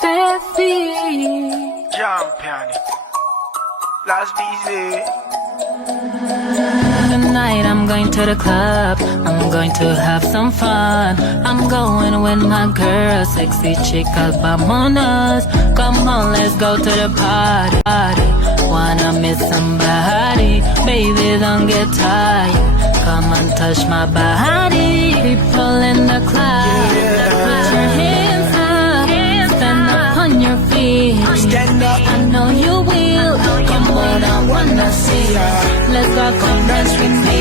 Steffi. Jump piano. Last busy. Tonight I'm going to the club, I'm going to have some fun. I'm going with my girl, sexy chica, vamonos. Come on, let's go to the party. Wanna meet somebody, baby, don't get tired. Come and touch my body. People in the club, put your hands up, stand up on your feet. Stand up. I know you will. Come on, I wanna see ya. Let's go, come dance with me.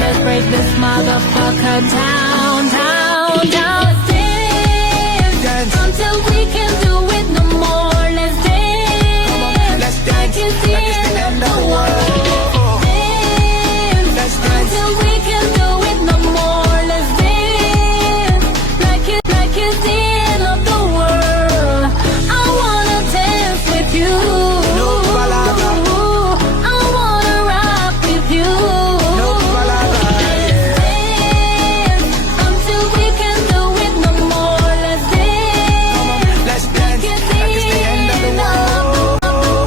Let's break this motherfucker down, down, down. Dance until we can't do it no more. Let's dance, Let's dance. like it's the end of the world. Dance until we can't do it no more. Let's dance, like it's the end of the world. I wanna dance with you. No palabra. I wanna rock with you. No palabra. Dance until we can't do it no more. Let's dance. Let's dance. Like it's the end of the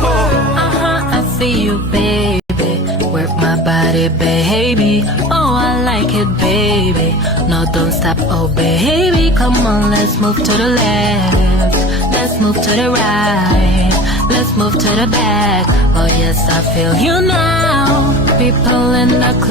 world. I see you, baby. Work my body, baby. Oh, I like it, baby. No, don't stop, oh, baby. Come on, let's move to the left. Let's move to the right. Let's move to the back. Oh, yes, I feel you now. People in the club.